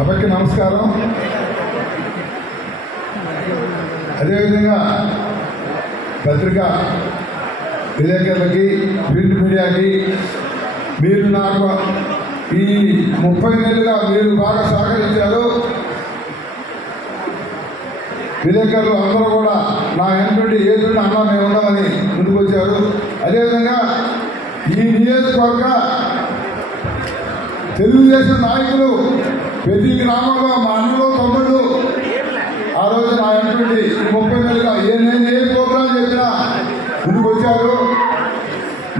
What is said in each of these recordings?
సభకి నమస్కారం. అదేవిధంగా పత్రిక విలేకరులకి ప్రింట్ మీడియాకి మీరు నాకు ఈ ముప్పై నెలలుగా మీరు బాగా సహకరించారు. విలేకరులు అందరూ కూడా నా వెంటండి ఏదుండి అన్నా మేము ఉండాలని ముందుకు వచ్చారు. అదేవిధంగా ఈ నియోజకవర్గ తెలుగుదేశం నాయకులు ప్రతి గ్రామంలో మా అన్నలు తమ్ముడు. ఆ రోజు నా ఎంపీ ముప్పై నెలలుగా ఏ నేను ఏ ప్రోగ్రాం చెప్పినా ముందుకు వచ్చారు.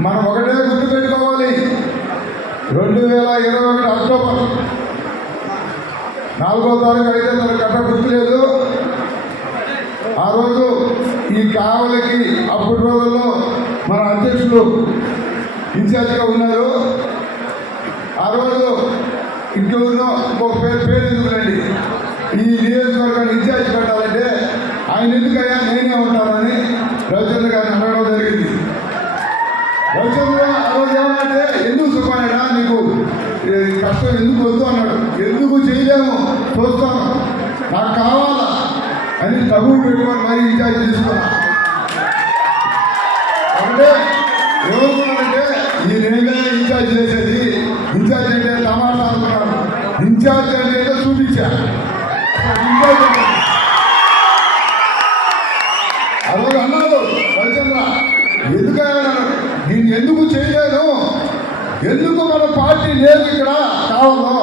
మనం ఒకటే గుర్తుపెట్టుకోవాలి రెండు వేల ఇరవై ఒకటి అక్టోబర్. నాలుగో తారీఖు ఐదో తారీఖు గట్ట గుర్తులేదు ఆ రోజు ఈ కావలికి అప్పటి రోజుల్లో మన అధ్యక్షులు ఇన్ఛార్జిగా ఉన్నారు. ఆ రోజు ఇంకెవరినో ఇంకొక పేరు పేరు ఎందుకులండి ఈ నియోజకవర్గాన్ని ఇన్ఛార్జ్ పెట్టాలంటే ఆయన ఎందుకయ్యా నేనే ఉంటానని రవిచంద్ర గారిని అడగడం జరిగింది. రవిచంద్ర ఆ రోజు ఏమన్నాడే ఎందుకు సుబ్బాయడా నీకు? కష్టం ఎందుకు వద్దు? అన్నాడు. ఎందుకు చేయలేము? చూస్తాను నాకు కావాలా? అని తగు పెట్టుకొని మరీ ఇన్ఛార్జ్ తీసుకున్నా అంటే ఏమవుతున్నారంటే ఈ నేనే ఇన్ఛార్జ్ చేసేది ఇన్ఛార్జ్ అంటే తమాషా అనుకున్నాను ఇన్ఛార్జ్ అంటే చూపించా ఇన్ఛార్జ్ అంటే అన్నాడు రవిచంద్ర ఎందుకన్నా నేను ఎందుకు చేయలేను ఎందుకు మన పార్టీ లేదు ఇక్కడ కావాలో?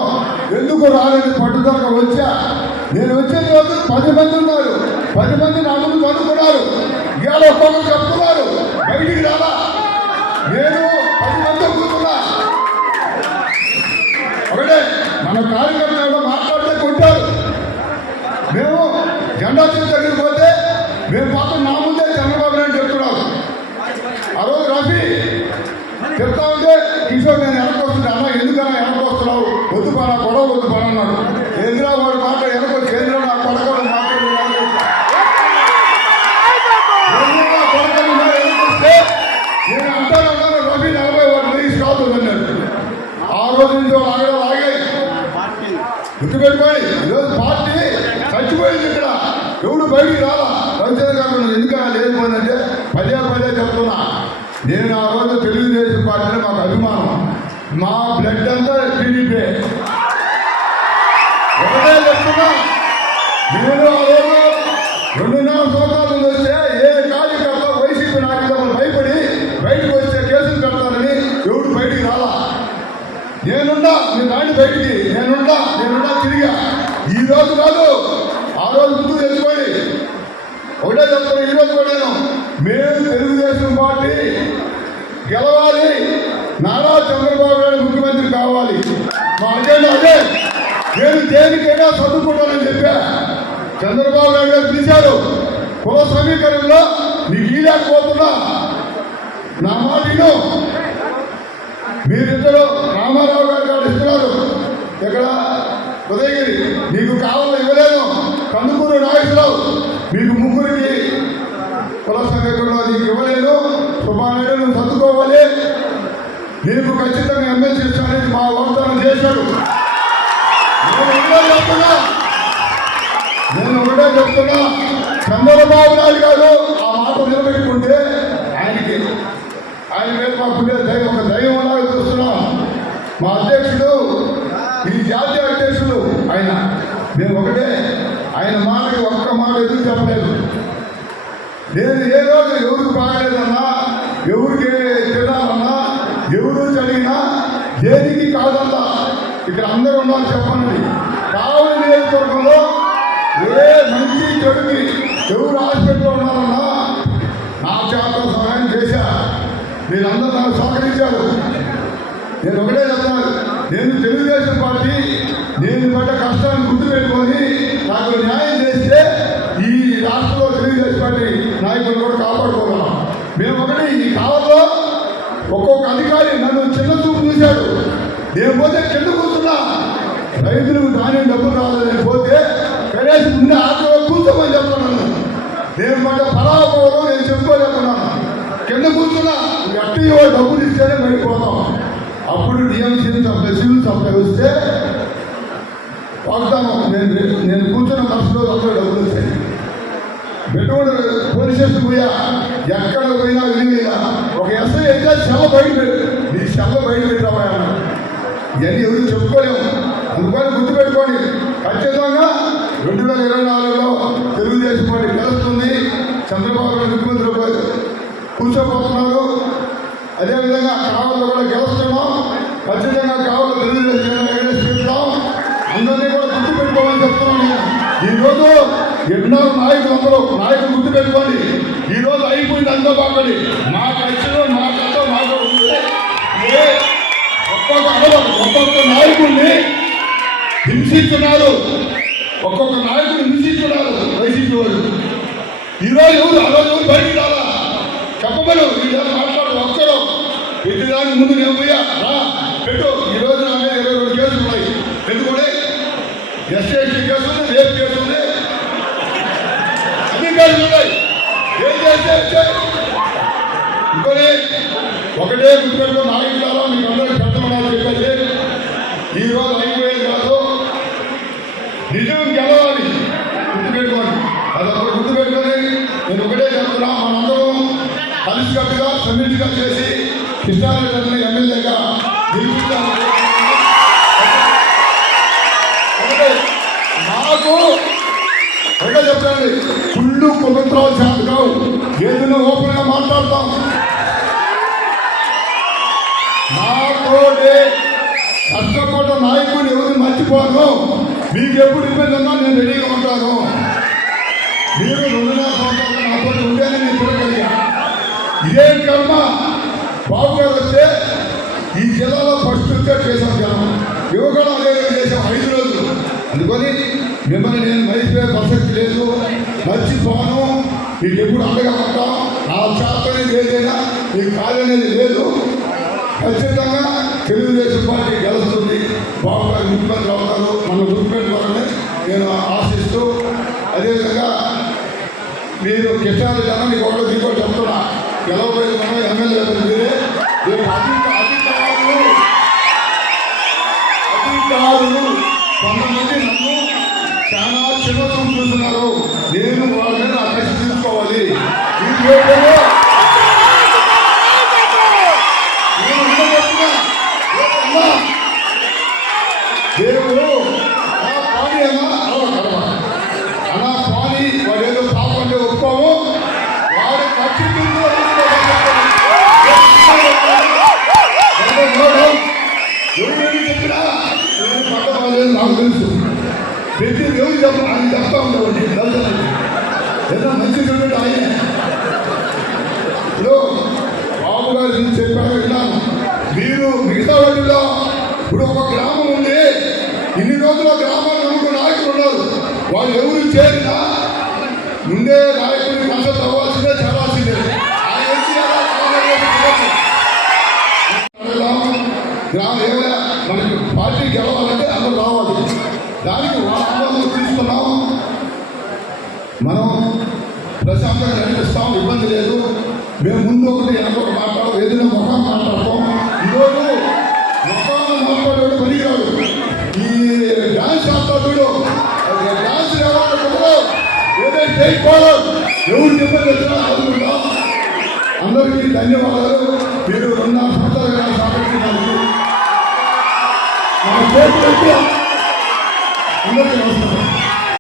ఎందుకు రాలేదు పట్టుదలగా వచ్చా నేను వచ్చే రోజు పది మంది ఉన్నారు. పది మంది నా ముందు అనుకున్నారు ఇవాళ ఒక్కొక్కరు చెప్తున్నారు. బయటికి రాలా నేను ఒక కార్యకర్త ఎవరో మాట్లాడితే కొట్టారు. మేము జెండా చేతి దగ్గరికి పోతే మేము పాపం నా ముందే చంద్రబాబు నాయుడు చెప్తున్నాం ఆ రోజు రఫీ చెప్తా ఉంటే కిషోర్ నేను వెనక్కి వస్తుంటే అన్న ఎందుకన్నా వెనక్కి వస్తున్నావు? వద్దు పనా గొడవ వద్దు పని అన్నాడు. గుర్తుపెట్టుకోండి ఈరోజు పార్టీ చచ్చిపోయింది ఇక్కడ. ఎవడు బయటికి రాలా? రవిచంద్ర గారు ఎందుకన్నా లేకపోయిందంటే పదే పదే చెప్తున్నా. నేను ఆ రోజు తెలుగుదేశం పార్టీలో మాకు అభిమానం. మా బ్లడ్ అంతా టీడీపీ ఒకటే చెప్తున్నా. నేను ఆ రోజు రెండున్నర సంవత్సరాల నేనున్నా నేను రాండి బయటికి నేనున్నా నేనున్నా తిరిగా. ఈ రోజు కాదు ఆ రోజు ముందు తెచ్చుకోండి ఒకటే చెప్తాను ఈ రోజు కూడా నేను మేము తెలుగుదేశం పార్టీ గెలవాలి. నారా చంద్రబాబు నాయుడు ముఖ్యమంత్రి కావాలి. మా అజెండా అదే. నేను దేనికైనా చదువుకుంటానని చెప్పా. చంద్రబాబు నాయుడు గారు పిలిచారు. కుల సమీకరణలో నీకు ఈ లేకపోతున్నా. నా మాట విను. మీరిద్దరు రామారావు గారు గారు ఇస్తున్నారు? ఇక్కడ ఉదయగిరి. నీకు కావాలని ఇవ్వలేదు. కందుకూరు నాగేశ్వరరావు మీకు ముగ్గురికి కుల సంఘటనలో నీకు ఇవ్వలేదు. సుబ్బానాయుడు నువ్వు చదువుకోవాలి నీకు ఖచ్చితంగా ఎమ్మెల్సీ ఇస్తానని మా వాగ్దానం చేశాడు చెప్తున్నా. నేను ఒకటే చెప్తున్నా. చంద్రబాబు నాయుడు గారు ఆ మాట నిలబెట్టుకుంటే ఆయనకి ఆయన మీద మాకుండే దైవం ఒక దైవం మా అధ్యక్షుడు ఈ జాతీయ అధ్యక్షుడు ఆయన. మేము ఒకటే ఆయన మాటకి ఒక్క మాట ఎదురు చెప్పలేదు. నేను ఏ రోజు ఎవరికి బాగలేదన్నా ఎవరికి తినాలన్నా ఎవరు చదివినా దేనికి కాదన్నా ఇక్కడ అందరూ ఉన్నారు చెప్పండి. కావలి నియోజకవర్గంలో ఏ మంచి చెడుకి ఎవరు హాస్పిటల్లో ఉన్నారన్నా నా చేత సహాయం చేశా మీరందరూ నాకు సహకరించారు. నేను ఒకటే చెప్తాను. నేను తెలుగుదేశం పార్టీ నేను పడ్డ కష్టాన్ని గుర్తుపెట్టుకొని నాకు న్యాయం చేస్తే ఈ రాష్ట్రంలో తెలుగుదేశం పార్టీ నాయకులు కూడా కాపాడుకోగలం. మేము ఒకటి ఈ కాలంలో ఒక్కొక్క అధికారి నన్ను చిన్న చూపు చూశాడు. నేను పోతే కింద కూర్చున్నా. రైతులకు ధాన్యం డబ్బులు రాలేదని పోతే కనీసం ముందే ఆటలో కూర్చోమని చెప్తున్నాను నేను పడ్డ పరాభవం నేను చెప్పుకోలేకున్నాను కింద కూర్చున్నా. గట్టి డబ్బులు ఇస్తేనే వెళ్ళిపోతాం అప్పుడు డిఎంసీని సప్లై సివిల్ సప్లై వస్తే వాగ్దానం. నేను నేను కూర్చున్న మనసులో అందరూ డబ్బులు వచ్చాయి పెట్టుబడి పోలీస్ స్టేషన్ పోయా ఎక్కడ పోయినా విలువైనా ఒక ఎస్ఐ అయితే శవ బయట నీ శవ బయట పెట్టామా ఇవన్నీ ఎవరు చెప్పుకోలేము అందుకని గుర్తుపెట్టుకోండి ఖచ్చితంగా రెండు వేల ఇరవై నాలుగులో తెలుగుదేశం పార్టీ గెలుస్తుంది చంద్రబాబు నాయుడు ముఖ్యమంత్రి కూర్చోబోతున్నారు అదేవిధంగా కావల్లో కూడా గెలుస్తున్నాం. ఖచ్చితంగా కావాలి తెలుగుదేశం అందరినీ కూడా గుర్తుపెట్టుకోమని చెప్తున్నాను నేను. ఎన్నో నాయకులు అందరూ నాయకులు గుర్తుపెట్టుకోండి ఈ రోజు అయిపోయింది అంతా బాగుంది మా ఖర్చులో మా కథ మాకు ఒక్కొక్క ఒక్కొక్క నాయకుడిని హింసిస్తున్నారు. ఒక్కొక్క నాయకుడు హింసిస్తున్నారు వైసీపీ వాళ్ళు. ఈరోజు ఎవరు ఆ రోజు ఎవరు బయటికి రాలా? చెప్పమను ఈ రోజు మాట్లాడు ఒక్కరు ప్రతిదానికి ముందు నేను పోయా రా. పెట్టు. ఈ రోజు నా మీద ఇరవై రెండు కేసులు ఉన్నాయి. ఎందుకంటే ఎస్ఐటి కేసు ఉంది రేపు కేసు ఉంది అన్ని కేసులు ఉన్నాయి. ఏం చేస్తే చేయి. ఒకటే గుర్తుపెట్టుకో నాయకులారా మీకు అందరూ పెద్దలు చెప్పేది ఈ రోజు అయిపోయేది కాదు. నిజం గెలవాలి. గుర్తుపెట్టుకోండి. అదొకటి గుర్తుపెట్టుకొని నేను ఒకటే చెప్తున్నా మనందరం కలిసికట్టుగా సన్నిధిగా చేసి కృష్ణారెడ్డి ఎమ్మెల్యేగా నాకు ఒకటే చెప్పండి కుళ్ళు కుటుంబాలు శాంతి ఏదైనా ఓపెన్ మాట్లాడతాం. నాతోటి కష్టపడ్డ నాయకుడిని ఎవరిని మర్చిపోను. మీకు ఎప్పుడు ఇబ్బంది ఉన్నా నేను రెడీగా ఉంటాను. మీరు సంవత్సరాలు నాతో ఉంటేనే నేను తిరగలిగా ఇదే కర్మ. బాబు గారు వస్తే ఈ జిల్లాలో ఫస్ట్ వచ్చే చేశాం జనం. యువకుడు అదే చేశాం ఐదు రోజులు. అందుకని మిమ్మల్ని నేను మరిచిపోయే పరిస్థితి లేదు. మర్చిపోను. నీకు ఎప్పుడు అండగా ఉంటాం నా చేతనే ఏదైనా మీకు ఖాళీ అనేది లేదు. ఖచ్చితంగా తెలుగుదేశం పార్టీ గెలుస్తుంది. బాబు గారు ముఖ్యమంత్రి అవుతారు. మన గుర్తుపెట్టుకోవాలని నేను ఆశిస్తూ అదేవిధంగా మీరు కిషాన్ జనం నీకు ఒకటి దిగుబడి చెప్తున్నా. గెలవబోయేది మనం ఎమ్మెల్యే మీరే రేపు అధికారులు అధికారులు కొంతమంది నన్ను చాలా చిన్న చూస్తున్నారు. నేను వాళ్ళని మీద నా తీసుకోవాలి ప్రతి ఆయన చెప్తా ఉండవండి ఏదో మంచి చెప్పాడు ఆయన. ఇప్పుడు బాబు గారు నేను విన్నాను. మీరు మిగతా వాటిలో ఇప్పుడు ఒక గ్రామం ఉంది. ఇన్ని రోజుల గ్రామాన్ని నమ్ముకున్న నాయకులు ఉన్నారు. వాళ్ళు ఎవరు చేరినా ముందే నాయకుడిని కన్సల్ట్ అవ్వాల్సిందే చేరాల్సిందే ఆయన గ్రామం ఏమైనా మనకి పార్టీ గెలవాలంటే అందరూ రావాలి. దానికి వాహనాలు తీసుకున్నాం. మనం ప్రశాంతంగా కనిపిస్తాం ఇబ్బంది లేదు. మేము ముందు ఒకటి వెనక ఒకటి మాట్లాడడం ఏదైనా ముఖం మాట్లాడతాం. ఈరోజు ముఖాన్ని మాట్లాడేవాడు పనికిరాడు. ఈ డాన్స్ ఆడతాడు డాన్స్ ఎవరు ఏదైనా చేయకపోవడం. ఎవరు చెప్పని వచ్చినా అనుకుంటాం అందరికీ ధన్యవాదాలు. మీరు ఉన్న సంవత్సరాలుగా సహకరించినందుకు no te